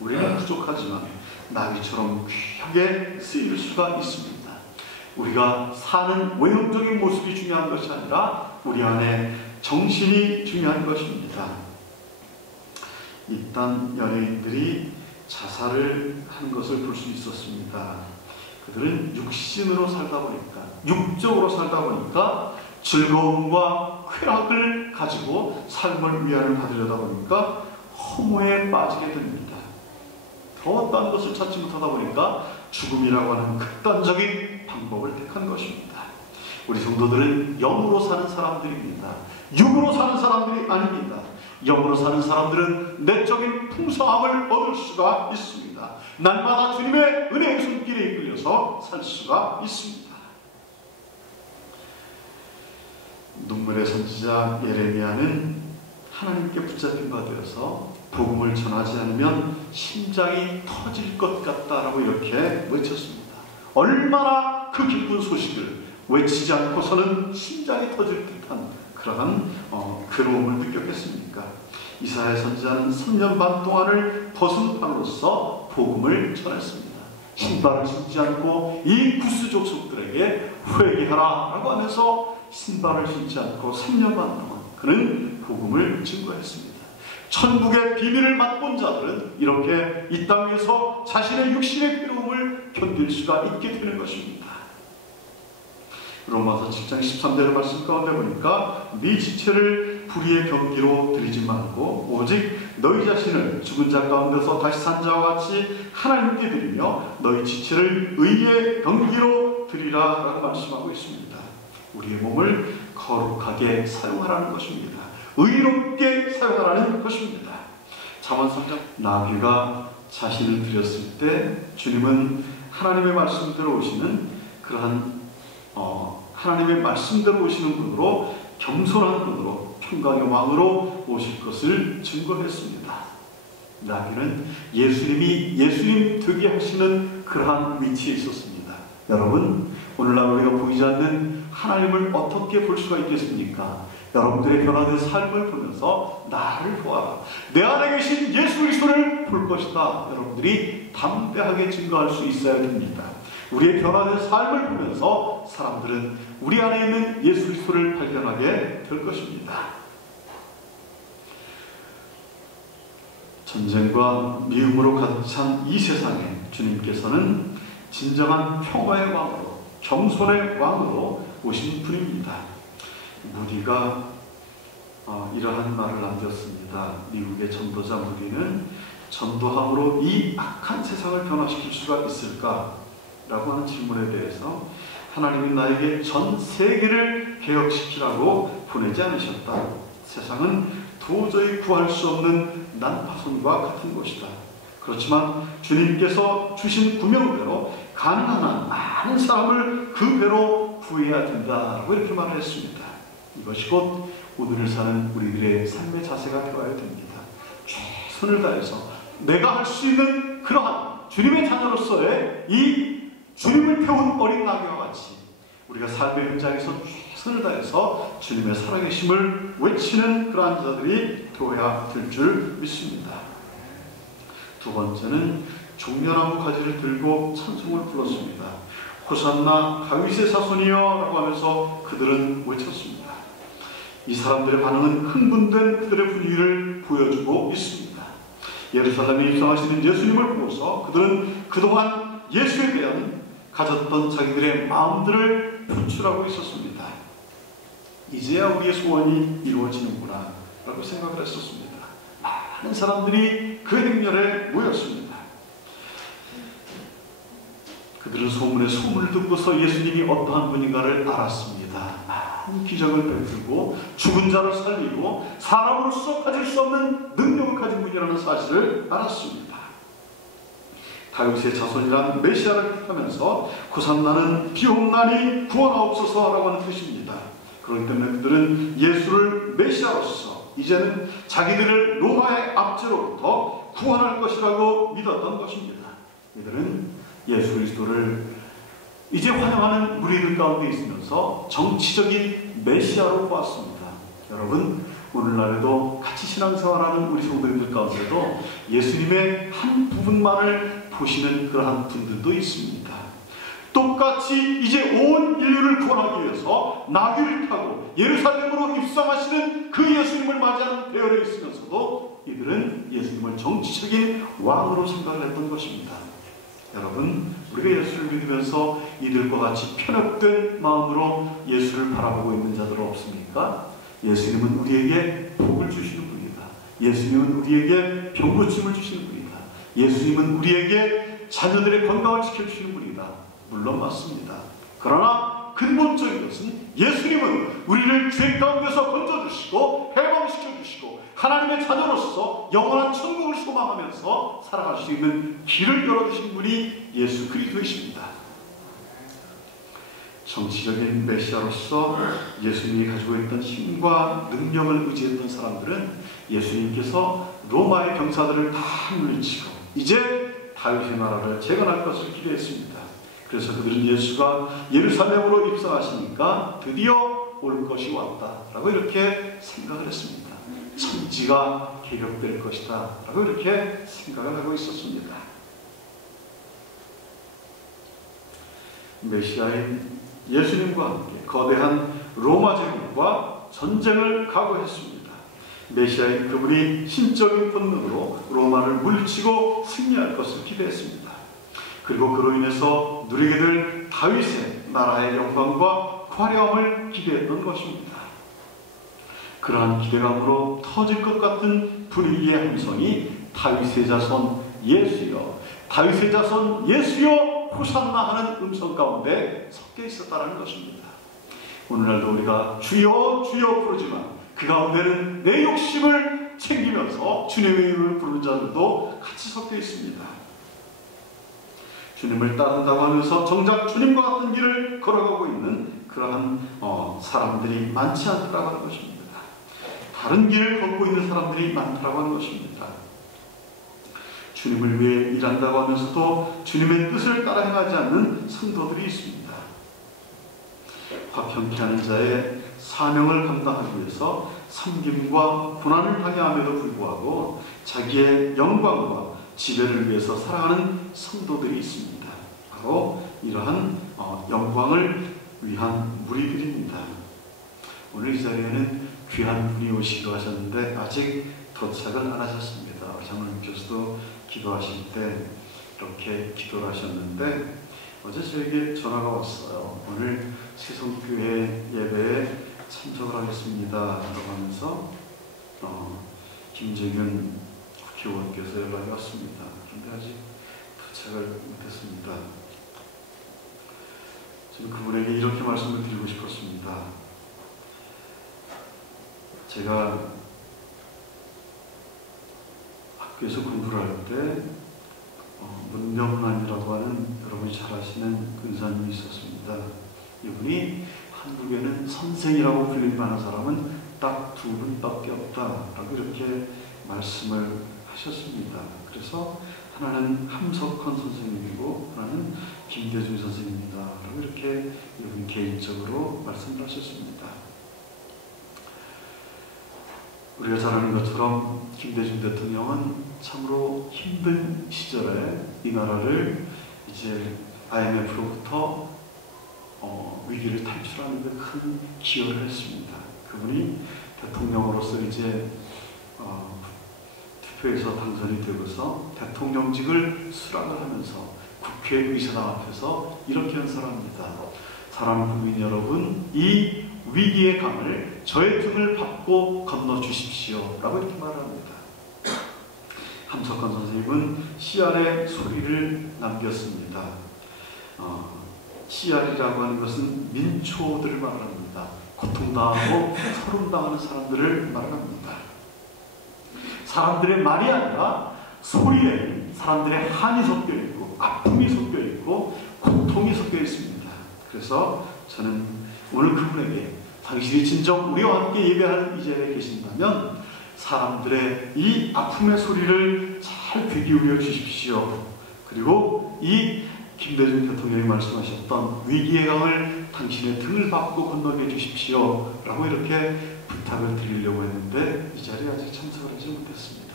우리는 부족하지만 나귀처럼 귀하게 쓰일 수가 있습니다. 우리가 사는 외형적인 모습이 중요한 것이 아니라 우리 안에 정신이 중요한 것입니다. 일단 연예인들이 자살을 한 것을 볼 수 있었습니다. 그들은 육신으로 살다 보니까, 육적으로 살다 보니까 즐거움과 쾌락을 가지고 삶을 위안을 받으려다 보니까 허무에 빠지게 됩니다. 더 어떤 것을 찾지 못하다 보니까 죽음이라고 하는 극단적인 방법을 택한 것입니다. 우리 성도들은 영으로 사는 사람들입니다. 육으로 사는 사람들이 아닙니다. 영으로 사는 사람들은 내적인 풍성함을 얻을 수가 있습니다. 날마다 주님의 은혜의 손길에 이끌려서 살 수가 있습니다. 눈물의 선지자 예레미야는 하나님께 붙잡힌 바 되어서 복음을 전하지 않으면 심장이 터질 것 같다라고 이렇게 외쳤습니다. 얼마나 그 기쁜 소식을 외치지 않고서는 심장이 터질 듯한 그러한 괴로움을 느꼈겠습니까? 이사야 선지자는 3년 반 동안을 벗은 땅으로서 복음을 전했습니다. 신발을 신지 않고 이 구스 족속들에게 회개하라 라고 하면서 신발을 신지 않고 3년 반 동안 그는 복음을 증거했습니다. 천국의 비밀을 맛본 자들은 이렇게 이 땅에서 자신의 육신의 괴로움을 견딜 수가 있게 되는 것입니다. 로마서 7장 13절 말씀 가운데 보니까 네 지체를 불의의 병기로 드리지 말고 오직 너희 자신을 죽은 자 가운데서 다시 산 자와 같이 하나님께 드리며 너희 지체를 의의 병기로 드리라 라고 말씀하고 있습니다. 우리의 몸을 거룩하게 사용하라는 것입니다. 의롭게 사용하라는 것입니다. 잠언 3장 나귀가 자신을 드렸을 때 주님은 하나님의 말씀대로 오시는 그러한 하나님의 말씀대로 오시는 분으로 겸손한 분으로 평강의 왕으로 오실 것을 증거했습니다. 나귀는 예수님이 예수님 되게 하시는 그러한 위치에 있었습니다. 여러분, 오늘날 우리가 보이지 않는 하나님을 어떻게 볼 수가 있겠습니까? 여러분들의 변화된 삶을 보면서 나를 보아라. 내 안에 계신 예수 그리스도를 볼 것이다. 여러분들이 담대하게 증거할 수 있어야 됩니다. 우리의 변화된 삶을 보면서 사람들은 우리 안에 있는 예수 그리스도를 발견하게 될 것입니다. 전쟁과 미움으로 가득 찬 이 세상에 주님께서는 진정한 평화의 왕으로, 겸손의 왕으로 오신 분입니다. 무디가 이러한 말을 남겼습니다. 미국의 전도자 무디는 전도함으로 이 악한 세상을 변화시킬 수가 있을까? 라고 하는 질문에 대해서 하나님이 나에게 전 세계를 개혁시키라고 보내지 않으셨다. 세상은 도저히 구할 수 없는 난파선과 같은 것이다. 그렇지만 주님께서 주신 구명대로 가능한 한 많은 사람을 그 배로 구해야 된다라고 이렇게 말을 했습니다. 이것이 곧 오늘을 사는 우리들의 삶의 자세가 되어야 됩니다. 최선을 다해서 내가 할 수 있는 그러한 주님의 자녀로서의 이 주님을 태운 어린 나귀와 같이 우리가 삶의 현장에서 최선을 다해서 주님의 살아계심을 외치는 그러한 자들이 되어야 될 줄 믿습니다. 두 번째는 종려나무 가지를 들고 찬송을 불렀습니다. 호산나 다윗의 자손이여 라고 하면서 그들은 외쳤습니다. 이 사람들의 반응은 흥분된 그들의 분위기를 보여주고 있습니다. 예루살렘에 입성하시는 예수님을 보고서 그들은 그동안 예수에 대한 가졌던 자기들의 마음들을 표출하고 있었습니다. 이제야 우리의 소원이 이루어지는구나 라고 생각을 했었습니다. 많은 사람들이 그 행렬에 모였습니다. 그들은 소문에 소문을 듣고서 예수님이 어떠한 분인가를 알았습니다. 많은 기적을 베풀고 죽은 자를 살리고 사람으로서 가질 수 없는 능력을 가진 분이라는 사실을 알았습니다. 다윗의 자손이란 메시아를 뜻하면서 호산나는 비옵나니 구원하옵소서라고 하는 뜻입니다. 그렇기 때문에 그들은 예수를 메시아로서 이제는 자기들을 로마의 압제로부터 구원할 것이라고 믿었던 것입니다. 이들은 예수 그리스도를 이제 환영하는 무리들 가운데 있으면서 정치적인 메시아로 보았습니다. 여러분, 오늘날에도 같이 신앙생활하는 우리 성도님들 가운데도 예수님의 한 부분만을 보시는 그러한 분들도 있습니다. 똑같이 이제 온 인류를 구원하기 위해서 나귀를 타고 예루살렘으로 입성하시는 그 예수님을 맞이하는 대열에 있으면서도 이들은 예수님을 정치적인 왕으로 생각을 했던 것입니다. 여러분, 우리가 예수를 믿으면서 이들과 같이 편협된 마음으로 예수를 바라보고 있는 자들 없습니까? 예수님은 우리에게 복을 주시는 분이다. 예수님은 우리에게 병고침을 주시는 분이다. 예수님은 우리에게 자녀들의 건강을 지켜주시는 분이다. 물론 맞습니다. 그러나 근본적인 것은 예수님은 우리를 죄 가운데서 건져주시고 해방시켜주시고 하나님의 자녀로서 영원한 천국을 소망하면서 살아갈 수 있는 길을 열어주신 분이 예수 그리스도이십니다. 정치적인 메시아로서 예수님이 가지고 있던 힘과 능력을 의지했던 사람들은 예수님께서 로마의 병사들을 다 물리치고 이제 다윗의 나라를 재건할 것을 기대했습니다. 그래서 그들은 예수가 예루살렘으로 입성하시니까 드디어 올 것이 왔다라고 이렇게 생각을 했습니다. 천지가 개혁될 것이다 라고 이렇게 생각을 하고 있었습니다. 메시아인 예수님과 함께 거대한 로마 제국과 전쟁을 각오했습니다. 메시아인 그분이 신적인 본능으로 로마를 물리치고 승리할 것을 기대했습니다. 그리고 그로 인해서 누리게 될 다윗의 나라의 영광과 화려함을 기대했던 것입니다. 그러한 기대감으로 터질 것 같은 분위기의 함성이 다윗의 자손 예수여, 다윗의 자손 예수여 호산나 하는 음성 가운데 섞여 있었다는 것입니다. 오늘날도 우리가 주여 주여 부르지만 그 가운데는 내 욕심을 챙기면서 주님의 이름을 부르는 자들도 같이 섞여 있습니다. 주님을 따른다고 하면서 정작 주님과 같은 길을 걸어가고 있는 그러한 사람들이 많지 않다고 하는 것입니다. 다른 길을 걷고 있는 사람들이 많다고 하는 것입니다. 주님을 위해 일한다고 하면서도 주님의 뜻을 따라 행하지 않는 성도들이 있습니다. 화평케 하는 자의 사명을 감당하기 위해서 섬김과 고난을 당해함에도 불구하고 자기의 영광과 지배를 위해서 살아가는 성도들이 있습니다. 바로 이러한 영광을 위한 무리들입니다. 오늘 이 자리에는 귀한 분이 오시기로 하셨는데 아직 도착을 안 하셨습니다. 장로님께서도 기도하실 때 이렇게 기도를 하셨는데 어제 저에게 전화가 왔어요. 오늘 세송교회 예배에 참석을 하겠습니다 라고 하면서 김재균 국회의원께서 연락이 왔습니다. 그런데 아직 도착을 못했습니다. 저는 그분에게 이렇게 말씀을 드리고 싶었습니다. 제가 학교에서 공부를 할 때 문명란이라고 하는 여러분이 잘 아시는 근사님이 있었습니다. 이분이 한국에는 선생이라고 불릴 만한 사람은 딱 두 분밖에 없다라고 이렇게 말씀을 하셨습니다. 그래서 하나는 함석헌 선생님이고 하나는 김대중 선생님이다 라고 이렇게 이분 개인적으로 말씀을 하셨습니다. 우리가 잘 아는 것처럼 김대중 대통령은 참으로 힘든 시절에 이 나라를 이제 IMF로부터 위기를 탈출하는 데 큰 기여를 했습니다. 그분이 대통령으로서 이제 투표에서 당선이 되고서 대통령직을 수락을 하면서 국회의사당 앞에서 이렇게 연설합니다. 사랑하는 국민 여러분, 이 위기의 강을 저의 등을 밟고 건너주십시오 라고 이렇게 말합니다. 함석헌 선생님은 CR의 소리를 남겼습니다. CR이라고 하는 것은 민초들을 말합니다. 고통당하고 서름당하는 사람들을 말합니다. 사람들의 말이 아니라 소리에 사람들의 한이 섞여 있고 아픔이 섞여 있고 고통이 섞여 있습니다. 그래서 저는 오늘 그분에게 당신이 진정 우리와 함께 예배하는 이 자리에 계신다면 사람들의 이 아픔의 소리를 잘 귀 기울여 주십시오. 그리고 이 김대중 대통령이 말씀하셨던 위기의 강을 당신의 등을 밟고 건너게 해주십시오 라고 이렇게 부탁을 드리려고 했는데 이 자리에 아직 참석을 하지 못했습니다.